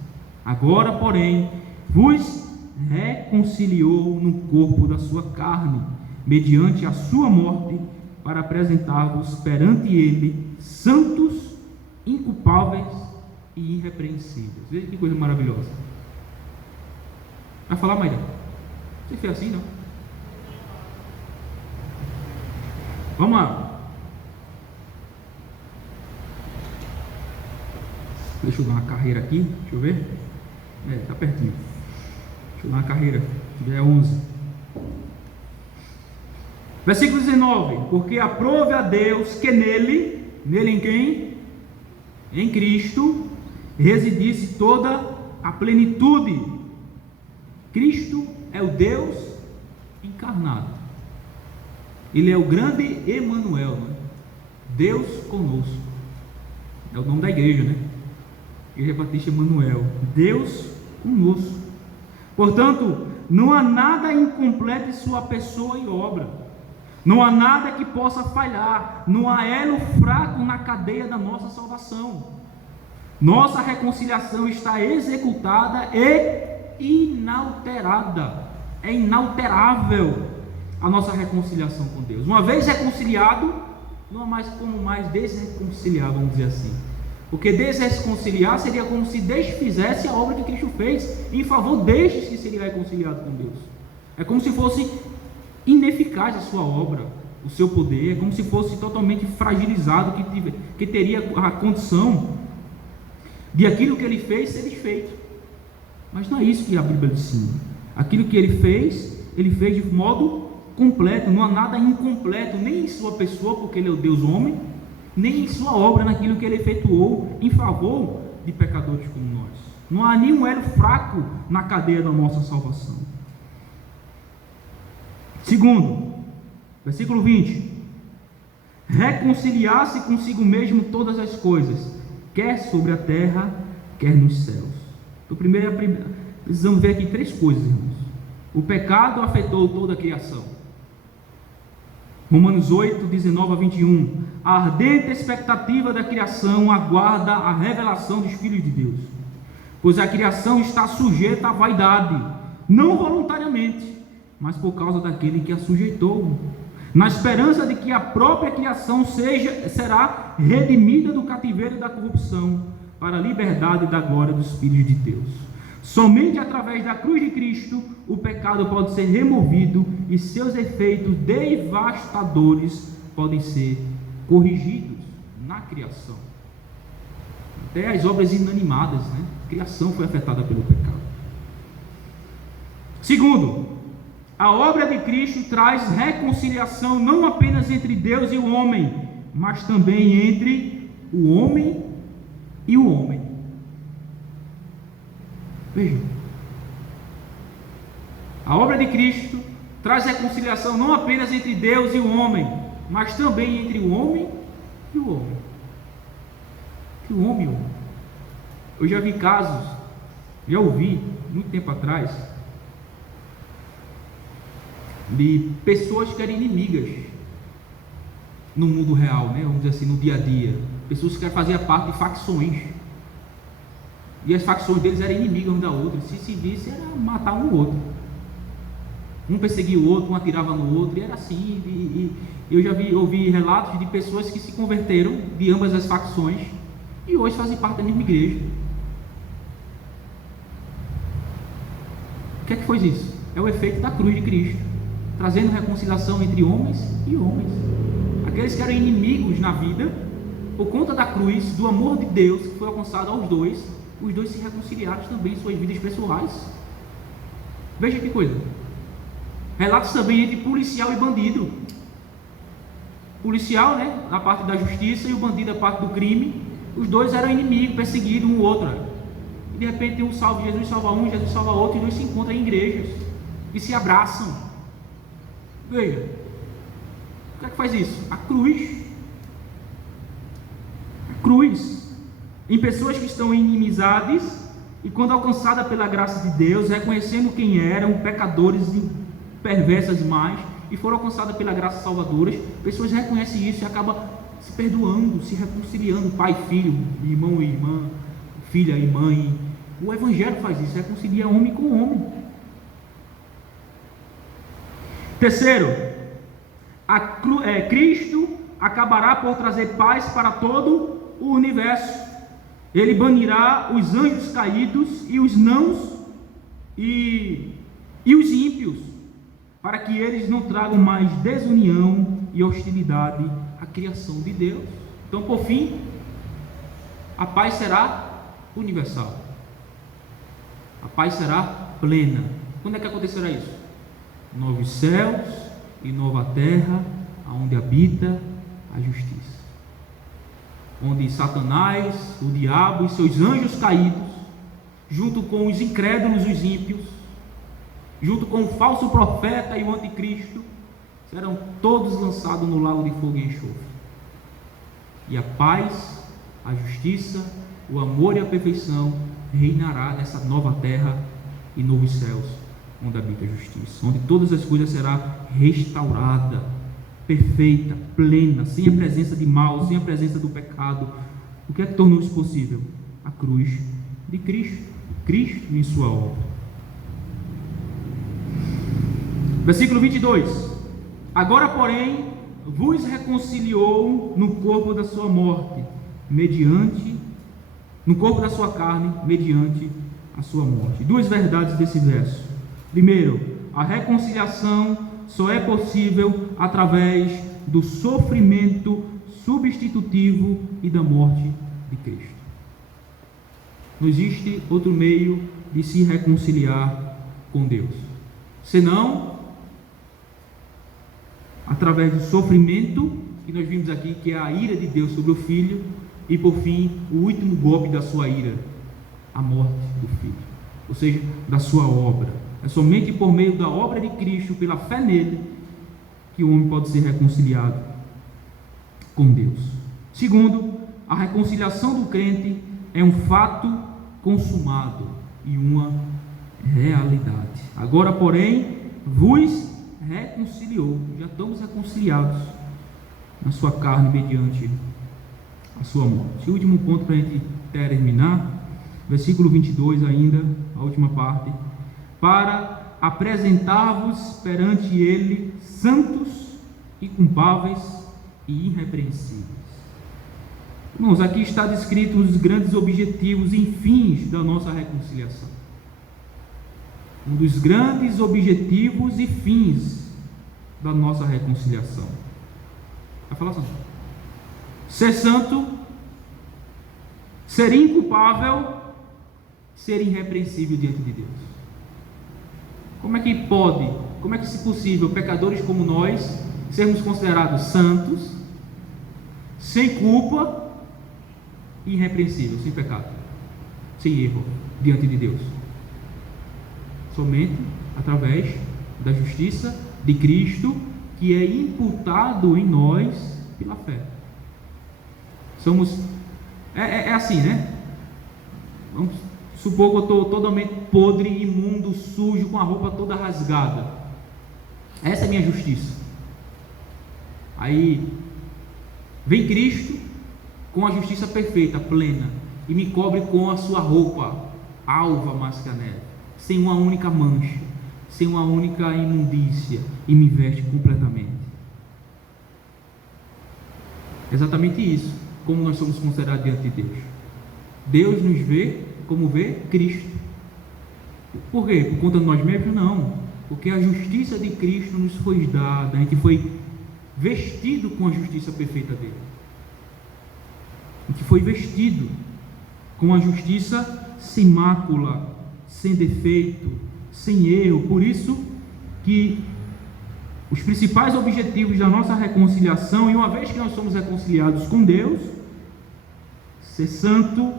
agora, porém, vos reconciliou no corpo da sua carne, mediante a sua morte, para apresentar-vos perante ele santos, inculpáveis e irrepreensíveis. Veja que coisa maravilhosa. Vai falar, Maíra? Você fez assim, não? Vamos lá. Deixa eu dar uma carreira aqui. Deixa eu ver. Tá pertinho. Deixa eu dar uma carreira. Já é 11. Versículo 19. Porque aprove a Deus que nele em quem? Em Cristo, residisse toda a plenitude. Cristo é o Deus encarnado. Ele é o grande Emanuel, né? Deus conosco. É o nome da igreja, né? Igreja Batista Emanuel. Deus conosco. Portanto, não há nada incompleto em sua pessoa e obra. Não há nada que possa falhar. Não há elo fraco na cadeia da nossa salvação. Nossa reconciliação está executada e inalterada. É inalterável a nossa reconciliação com Deus. Uma vez reconciliado, não há mais como mais desreconciliar, vamos dizer assim. Porque desreconciliar seria como se desfizesse a obra que Cristo fez em favor destes que seria reconciliado com Deus. É como se fosse ineficaz a sua obra, o seu poder, é como se fosse totalmente fragilizado, que teria a condição de aquilo que ele fez ser desfeito. Mas não é isso que a Bíblia ensina. Aquilo que ele fez de modo completo. Não há nada incompleto, nem em sua pessoa, porque ele é o Deus homem, nem em sua obra, naquilo que ele efetuou em favor de pecadores como nós. Não há nenhum elo fraco na cadeia da nossa salvação. Segundo, versículo 20: reconciliar-se consigo mesmo todas as coisas, quer sobre a terra, quer nos céus. Então, primeiro, precisamos ver aqui três coisas, irmãos. O pecado afetou toda a criação. Romanos 8, 19 a 21. A ardente expectativa da criação aguarda a revelação dos filhos de Deus, pois a criação está sujeita à vaidade, não voluntariamente, mas por causa daquele que a sujeitou, na esperança de que a própria criação será redimida do cativeiro da corrupção, para a liberdade da glória dos filhos de Deus. Somente através da cruz de Cristo o pecado pode ser removido e seus efeitos devastadores podem ser corrigidos na criação. Até as obras inanimadas, né? A criação foi afetada pelo pecado. Segundo, a obra de Cristo traz reconciliação não apenas entre Deus e o homem, mas também entre o homem e o homem. Vejam, a obra de Cristo traz reconciliação não apenas entre Deus e o homem, mas também entre o homem e o homem. Entre o homem e o homem. Eu já vi casos, já ouvi, muito tempo atrás, de pessoas que eram inimigas no mundo real, né? Vamos dizer assim, no dia a dia. Pessoas que faziam parte de facções. E as facções deles eram inimigas uma da outra. Se visse, era matar um ou outro. Um perseguia o outro, um atirava no outro, e era assim. E eu já ouvi relatos de pessoas que se converteram de ambas as facções e hoje fazem parte da mesma igreja. O que é que foi isso? É o efeito da cruz de Cristo, trazendo reconciliação entre homens e homens. Aqueles que eram inimigos na vida, por conta da cruz, do amor de Deus que foi alcançado aos dois, os dois se reconciliaram também em suas vidas pessoais. Veja que coisa. Relatos também entre policial e bandido. Policial, né, na parte da justiça, e o bandido, a parte do crime. Os dois eram inimigos, perseguidos um ao outro. E de repente um salva, Jesus salva um, Jesus salva outro, e dois se encontram em igrejas e se abraçam. Veja, o que é que faz isso? A cruz. A cruz. Em pessoas que estão em inimizades, e quando alcançada pela graça de Deus, reconhecendo quem eram, pecadores e perversas mais, e foram alcançadas pela graça salvadora, pessoas reconhecem isso e acabam se perdoando, se reconciliando, pai e filho, irmão e irmã, filha e mãe. O Evangelho faz isso, reconcilia homem com homem. Terceiro, Cristo acabará por trazer paz para todo o universo. Ele banirá os anjos caídos e os nãos e os ímpios, para que eles não tragam mais desunião e hostilidade à criação de Deus. Então, por fim, a paz será universal. A paz será plena. Quando é que acontecerá isso? Novos céus e nova terra, onde habita a justiça. Onde Satanás, o diabo e seus anjos caídos, junto com os incrédulos, os ímpios, junto com o falso profeta e o anticristo, serão todos lançados no lago de fogo e enxofre. E a paz, a justiça, o amor e a perfeição reinará nessa nova terra e novos céus, onde habita a justiça, onde todas as coisas serão restauradas, perfeita, plena, sem a presença de mal, sem a presença do pecado. O que é que tornou isso possível? A cruz de Cristo, Cristo em sua obra. Versículo 22. Agora, porém, vos reconciliou no corpo da sua morte, no corpo da sua carne, mediante a sua morte. Duas verdades desse verso. Primeiro, a reconciliação só é possível através do sofrimento substitutivo e da morte de Cristo. Não existe outro meio de se reconciliar com Deus, senão através do sofrimento que nós vimos aqui, que é a ira de Deus sobre o Filho, e por fim, o último golpe da sua ira, a morte do Filho, ou seja, da sua obra. É somente por meio da obra de Cristo, pela fé nele, que o homem pode ser reconciliado com Deus. Segundo, a reconciliação do crente é um fato consumado e uma realidade. Agora, porém, vos reconciliou, já estamos reconciliados na sua carne mediante a sua morte. E o último ponto para a gente terminar, versículo 22 ainda, a última parte: para apresentar-vos perante ele santos, inculpáveis e irrepreensíveis. Irmãos, aqui está descrito os grandes objetivos e fins da nossa reconciliação. Um dos grandes objetivos e fins da nossa reconciliação. Vai falar, Santo? Ser santo, ser inculpável, ser irrepreensível diante de Deus. Como é que é possível pecadores como nós sermos considerados santos, sem culpa, irrepreensível, sem pecado, sem erro diante de Deus? Somente através da justiça de Cristo, que é imputado em nós pela fé. Somos, é assim, né? Vamos supor que eu estou totalmente podre, imundo, sujo, com a roupa toda rasgada. Essa é a minha justiça. Aí vem Cristo com a justiça perfeita, plena, e me cobre com a sua roupa alva mais que a neve, sem uma única mancha, sem uma única imundícia, e me veste completamente. Exatamente isso, como nós somos considerados diante de Deus. Deus nos vê como vê Cristo. Por quê? Por conta de nós mesmos? Não, porque a justiça de Cristo nos foi dada, a gente foi vestido com a justiça perfeita dele. A gente foi vestido com a justiça sem mácula, sem defeito, sem erro. Por isso que os principais objetivos da nossa reconciliação, e uma vez que nós somos reconciliados com Deus, ser santo,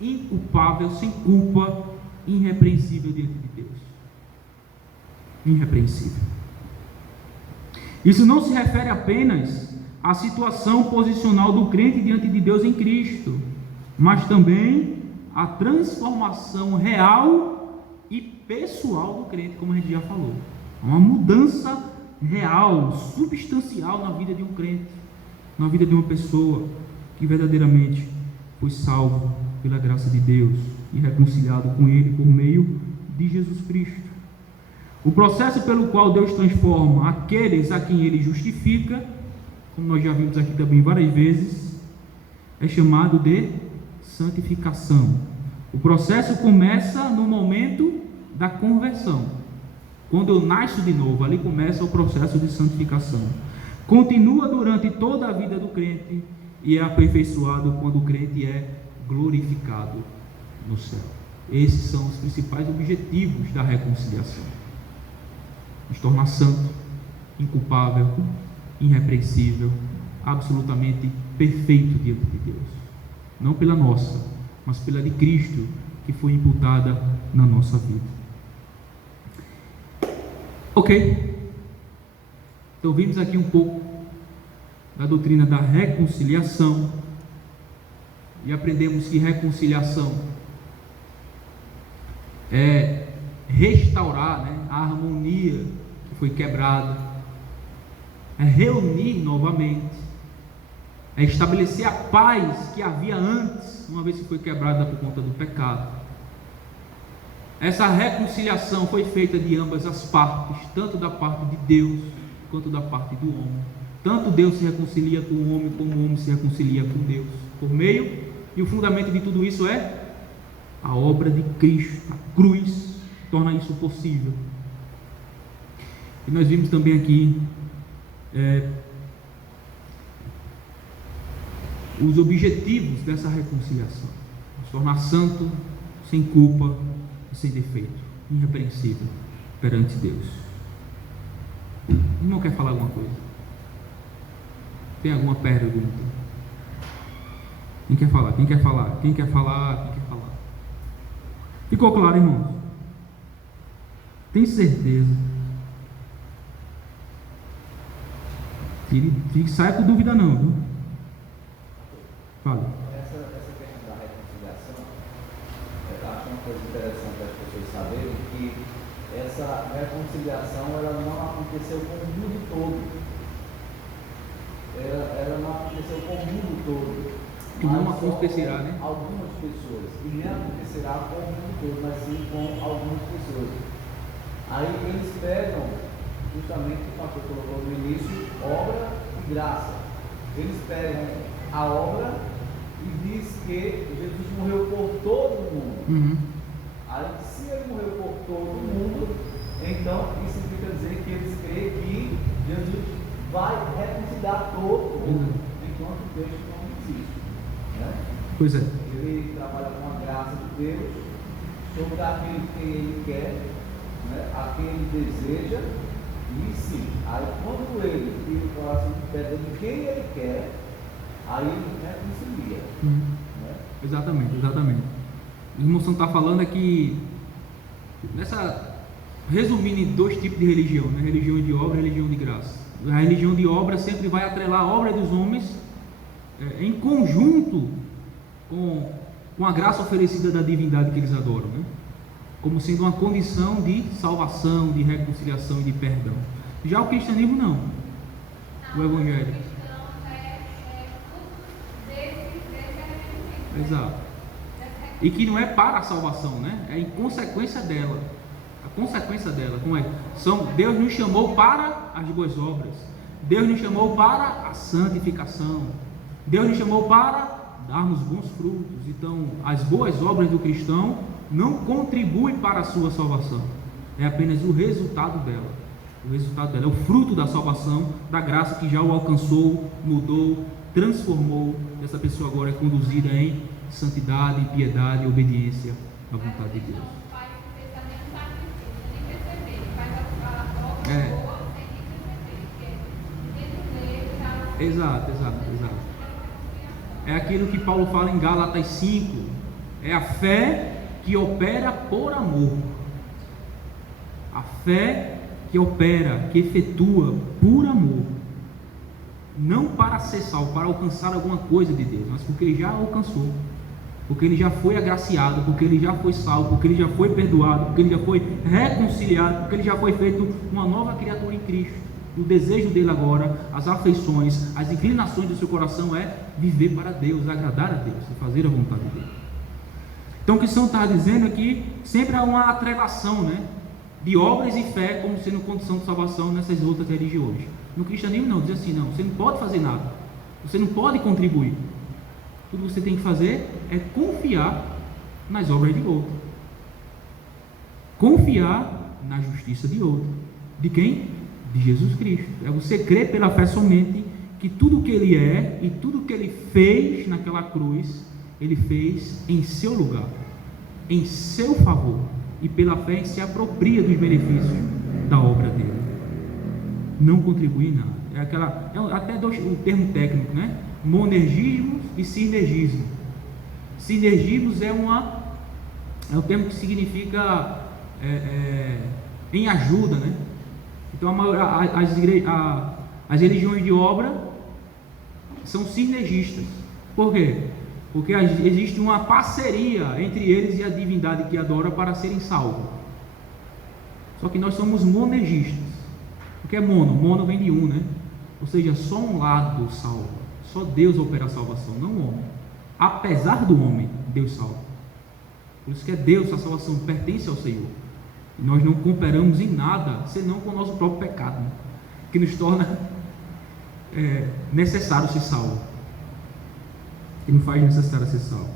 inculpável, sem culpa, irrepreensível diante de Deus. Irrepreensível. Isso não se refere apenas à situação posicional do crente diante de Deus em Cristo, mas também à transformação real e pessoal do crente, como a gente já falou. Uma mudança real, substancial na vida de um crente, na vida de uma pessoa que verdadeiramente foi salvo pela graça de Deus e reconciliado com Ele por meio de Jesus Cristo. O processo pelo qual Deus transforma aqueles a quem Ele justifica, como nós já vimos aqui também várias vezes, é chamado de santificação. O processo começa no momento da conversão. Quando eu nasço de novo, ali começa o processo de santificação. Continua durante toda a vida do crente e é aperfeiçoado quando o crente é glorificado no céu. Esses são os principais objetivos da reconciliação: nos tornar santo, inculpável, irrepreensível, absolutamente perfeito diante de Deus. Não pela nossa, mas pela de Cristo, que foi imputada na nossa vida. Ok? Então vimos aqui um pouco da doutrina da reconciliação e aprendemos que reconciliação é restaurar, né, a harmonia que foi quebrada, é reunir novamente, é estabelecer a paz que havia antes, uma vez que foi quebrada por conta do pecado. Essa reconciliação foi feita de ambas as partes, tanto da parte de Deus quanto da parte do homem. Tanto Deus se reconcilia com o homem, como o homem se reconcilia com Deus, por meio, e o fundamento de tudo isso é a obra de Cristo. A cruz torna isso possível. E nós vimos também aqui os objetivos dessa reconciliação: nos tornar santo, sem culpa e sem defeito, irrepreensível perante Deus. O irmão quer falar alguma coisa? Tem alguma pergunta? Quem quer falar? Quem quer falar? Quem quer falar? Quem quer falar? Ficou claro, irmãos? Tem certeza? Sai com dúvida não, viu? Fala. Essa questão da reconciliação, eu acho uma coisa interessante as pessoas saberem que essa reconciliação ela não aconteceu com o mundo todo. Ela não aconteceu com o mundo todo. Que não acontecerá, né? Algumas pessoas. E nem acontecerá com o mundo todo, mas sim com algumas pessoas. Aí eles pegam, justamente o pastor colocou no início, obra e graça. Eles pegam a obra e diz que Jesus morreu por todo mundo. Uhum. Aí, se ele morreu por todo mundo, então isso significa dizer que eles creem que Jesus vai reconciliar todo mundo, enquanto o texto não diz isso, né? Pois é. Ele trabalha com a graça de Deus sobre aquele que ele quer, né? A quem ele deseja, e sim, aí quando ele tira o coração de pedra de quem ele quer, aí ele reconcilia. Né? Exatamente. O irmão Santo está falando é que, resumindo em dois tipos de religião, né? Religião de obra e religião de graça. A religião de obra sempre vai atrelar a obra dos homens em conjunto com a graça oferecida da divindade que eles adoram, né? Como sendo uma condição de salvação, de reconciliação e de perdão. Já o cristianismo não. O evangelho. Exato. E que não é para a salvação, né? É em consequência dela. A consequência dela, como é? Deus nos chamou para as boas obras. Deus nos chamou para a santificação. Deus nos chamou para darmos bons frutos. Então, as boas obras do cristão não contribuem para a sua salvação. É apenas o resultado dela. O resultado dela é o fruto da salvação, da graça que já o alcançou, mudou, transformou. Essa pessoa agora é conduzida em santidade, piedade e obediência à vontade de Deus. Exato. É aquilo que Paulo fala em Gálatas 5. É a fé que opera por amor. A fé que opera, que efetua por amor. Não para ser salvo, para alcançar alguma coisa de Deus, mas porque ele já alcançou. Porque ele já foi agraciado, porque ele já foi salvo, porque ele já foi perdoado, porque ele já foi reconciliado, porque ele já foi feito uma nova criatura em Cristo. E o desejo dele agora, as afeições, as inclinações do seu coração é viver para Deus, agradar a Deus e fazer a vontade dele. Então o que o São está dizendo é que sempre há uma atrelação, né? de obras e fé como sendo condição de salvação nessas outras religiões. No cristianismo não, diz assim, não, você não pode fazer nada, você não pode contribuir. Tudo que você tem que fazer é confiar nas obras de outro, confiar na justiça de outro. De quem? De Jesus Cristo. É você crer pela fé somente que tudo que Ele é e tudo que Ele fez naquela cruz, Ele fez em seu lugar, em seu favor, e pela fé se apropria dos benefícios da obra dele. Não contribui em nada. Até o termo técnico, né? Monergismo e sinergismo. Sinergismo é um termo que significa em ajuda, né? Então as religiões de obra são sinergistas. Por quê? Porque existe uma parceria entre eles e a divindade que adora para serem salvos. Só que nós somos monergistas. O que é mono? Mono vem de um, né? Ou seja, só um lado salva. Só Deus opera a salvação, não o homem. Apesar do homem, Deus salva. Por isso que é Deus, a salvação pertence ao Senhor. E nós não cooperamos em nada, senão com o nosso próprio pecado, né? Que nos torna necessário ser salvo. Que nos faz necessário ser salvo.